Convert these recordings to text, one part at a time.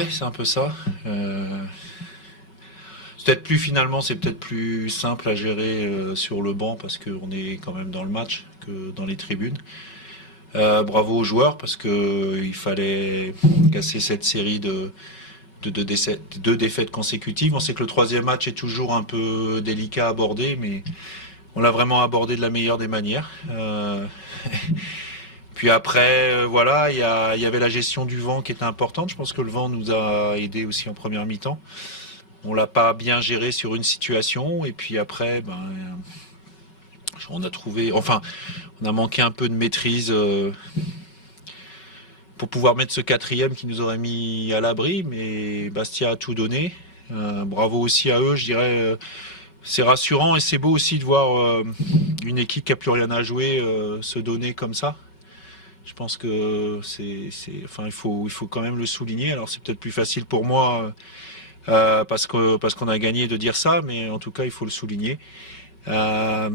Ouais, c'est un peu ça. C'est peut-être plus simple à gérer sur le banc parce qu'on est quand même dans le match que dans les tribunes. Bravo aux joueurs parce que il fallait casser cette série de deux défaites consécutives. On sait que le troisième match est toujours un peu délicat à aborder, mais on l'a vraiment abordé de la meilleure des manières. Puis après, voilà, il y avait la gestion du vent qui était importante. Je pense que le vent nous a aidé aussi en première mi-temps. On l'a pas bien géré sur une situation, et puis après, on a trouvé, enfin, on a manqué un peu de maîtrise pour pouvoir mettre ce quatrième qui nous aurait mis à l'abri, mais Bastia a tout donné. Bravo aussi à eux, je dirais. C'est rassurant et c'est beau aussi de voir une équipe qui a plus rien à jouer se donner comme ça. Je pense que enfin, il faut quand même le souligner. Alors c'est peut-être plus facile pour moi parce qu'on a gagné de dire ça, mais en tout cas il faut le souligner. Euh,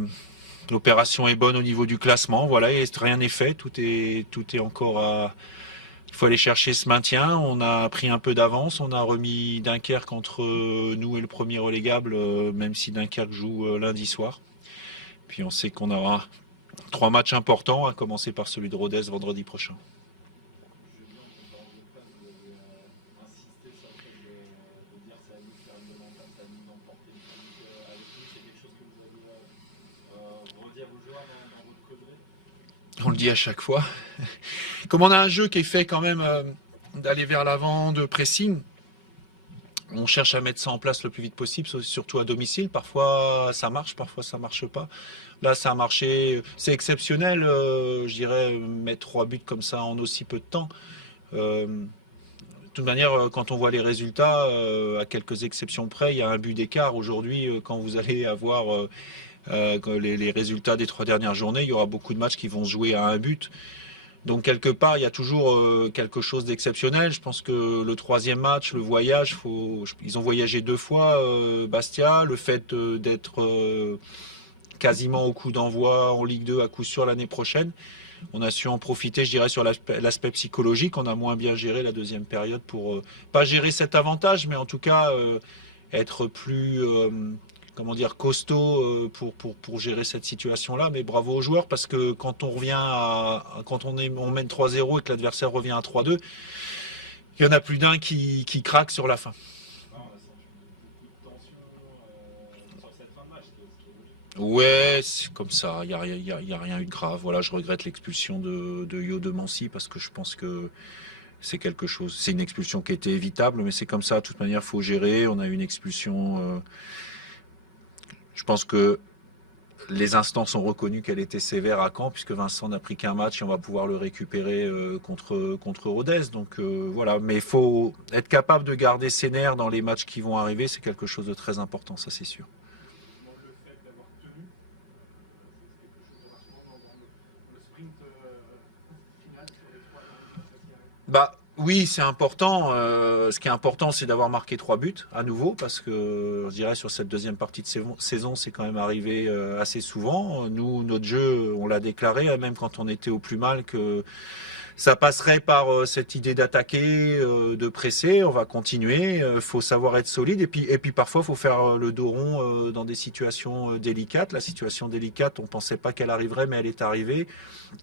L'opération est bonne au niveau du classement, voilà, et rien n'est fait, tout est encore à. Il faut aller chercher ce maintien. On a pris un peu d'avance, on a remis Dunkerque entre nous et le premier relégable, même si Dunkerque joue lundi soir. Puis on sait qu'on aura trois matchs importants, à commencer par celui de Rodez vendredi prochain. On le dit à chaque fois. Comme on a un jeu qui est fait quand même d'aller vers l'avant, de pressing, on cherche à mettre ça en place le plus vite possible, surtout à domicile. Parfois ça marche, parfois ça marche pas. Là ça a marché, c'est exceptionnel, je dirais, mettre trois buts comme ça en aussi peu de temps. De toute manière, quand on voit les résultats, à quelques exceptions près, il y a un but d'écart aujourd'hui. Quand vous allez avoir les résultats des trois dernières journées, il y aura beaucoup de matchs qui vont se jouer à un but. Donc quelque part, il y a toujours quelque chose d'exceptionnel. Je pense que le troisième match, le voyage, ils ont voyagé deux fois, Bastia. Le fait d'être quasiment au coup d'envoi en Ligue 2 à coup sûr l'année prochaine, on a su en profiter, je dirais, sur l'aspect psychologique. On a moins bien géré la deuxième période pour pas gérer cet avantage, mais en tout cas être plus comment dire, costaud pour gérer cette situation-là. Mais bravo aux joueurs parce que quand on revient quand on mène 3-0 et que l'adversaire revient à 3-2, il y en a plus d'un qui craque sur la fin. Ouais, c'est comme ça. Il y a rien eu de grave. Voilà, je regrette l'expulsion de Yo de Mancy parce que je pense que c'est quelque chose. C'est une expulsion qui était évitable, mais c'est comme ça. De toute manière, il faut gérer. On a eu une expulsion. Je pense que les instances ont reconnu qu'elle était sévère à Caen, puisque Vincent n'a pris qu'un match et on va pouvoir le récupérer contre Rodez. Donc voilà, mais il faut être capable de garder ses nerfs dans les matchs qui vont arriver, c'est quelque chose de très important, ça c'est sûr. Bah oui, c'est important. Ce qui est important, c'est d'avoir marqué trois buts à nouveau, parce que je dirais sur cette deuxième partie de saison, c'est quand même arrivé assez souvent. Nous, notre jeu, on l'a déclaré, même quand on était au plus mal, que ça passerait par cette idée d'attaquer, de presser. On va continuer. Faut savoir être solide et puis parfois faut faire le dos rond dans des situations délicates. La situation délicate, on pensait pas qu'elle arriverait, mais elle est arrivée.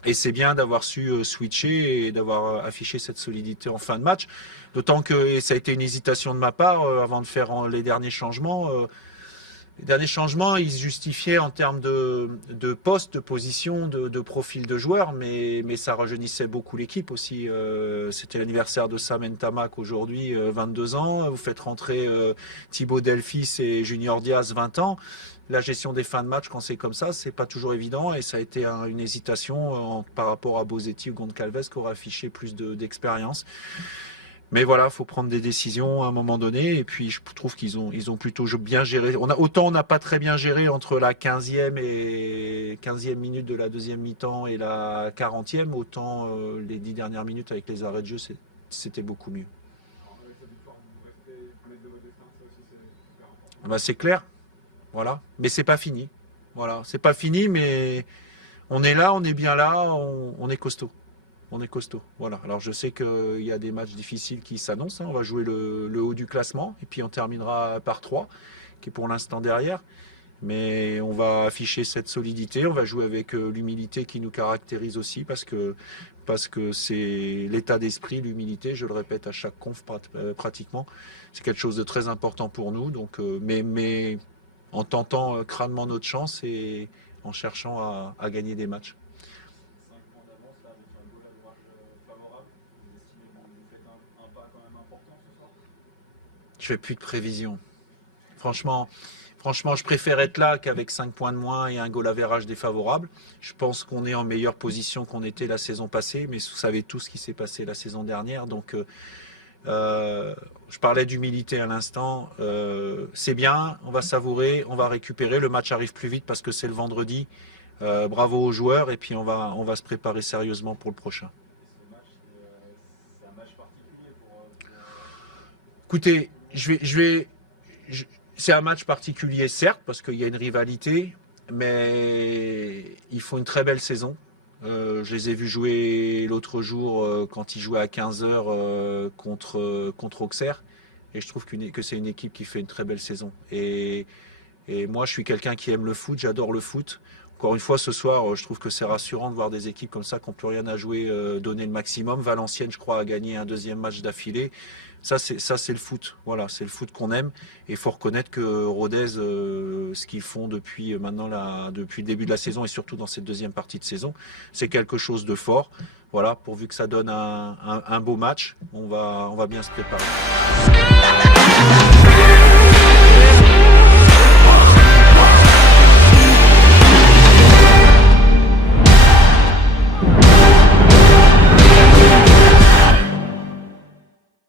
Et c'est bien d'avoir su switcher et d'avoir affiché cette solidité en fin de match. D'autant que ça a été une hésitation de ma part avant de faire les derniers changements. Les derniers changements, ils se justifiaient en termes de poste, de position, de profil de joueur, mais ça rajeunissait beaucoup l'équipe aussi. C'était l'anniversaire de Sam Ntamak aujourd'hui, 22 ans. Vous faites rentrer Thibaut Delphis et Junior Diaz, 20 ans. La gestion des fins de match, quand c'est comme ça, c'est pas toujours évident et ça a été une hésitation par rapport à Bosetti ou Goncalves qui aura affiché plus d'expérience. Mais voilà, il faut prendre des décisions à un moment donné. Et puis, je trouve ils ont plutôt bien géré. Autant on n'a pas très bien géré entre la 15e minute de la deuxième mi-temps et la 40e, autant les 10 dernières minutes avec les arrêts de jeu, c'était beaucoup mieux. Bah, c'est clair, voilà. Mais c'est pas fini. Voilà, c'est pas fini, mais on est là, on est bien là, on est costaud. On est costaud. Voilà. Alors je sais qu'il y a des matchs difficiles qui s'annoncent. On va jouer le haut du classement et puis on terminera par 3, qui est pour l'instant derrière. Mais on va afficher cette solidité, on va jouer avec l'humilité qui nous caractérise aussi parce que c'est l'état d'esprit, l'humilité, je le répète à chaque conf pratiquement. C'est quelque chose de très important pour nous. Donc, mais en tentant crânement notre chance et en cherchant à gagner des matchs. 5 points d'avance là, avec un goal à l'orage favorable. Vous estimez que vous faites un pas quand même important ce soir? Je fais plus de prévisions. Franchement, je préfère être là qu'avec 5 points de moins et un goal average défavorable. Je pense qu'on est en meilleure position qu'on était la saison passée, mais vous savez tout ce qui s'est passé la saison dernière. Donc, je parlais d'humilité à l'instant. C'est bien, on va savourer, on va récupérer. Le match arrive plus vite parce que c'est le vendredi. Bravo aux joueurs et puis on va se préparer sérieusement pour le prochain. Et ce match, c'est un match particulier pour Écoutez, c'est un match particulier, certes, parce qu'il y a une rivalité, mais ils font une très belle saison. Je les ai vus jouer l'autre jour quand ils jouaient à 15h contre Auxerre. Et je trouve que c'est une équipe qui fait une très belle saison. Et moi, je suis quelqu'un qui aime le foot, j'adore le foot. Encore une fois, ce soir, je trouve que c'est rassurant de voir des équipes comme ça qui n'ont plus rien à jouer, donner le maximum. Valenciennes, je crois, a gagné un deuxième match d'affilée. Ça, c'est le foot. Voilà, c'est le foot qu'on aime. Et il faut reconnaître que Rodez, ce qu'ils font depuis depuis le début de la saison et surtout dans cette deuxième partie de saison, c'est quelque chose de fort. Voilà, pourvu que ça donne un beau match, on va bien se préparer.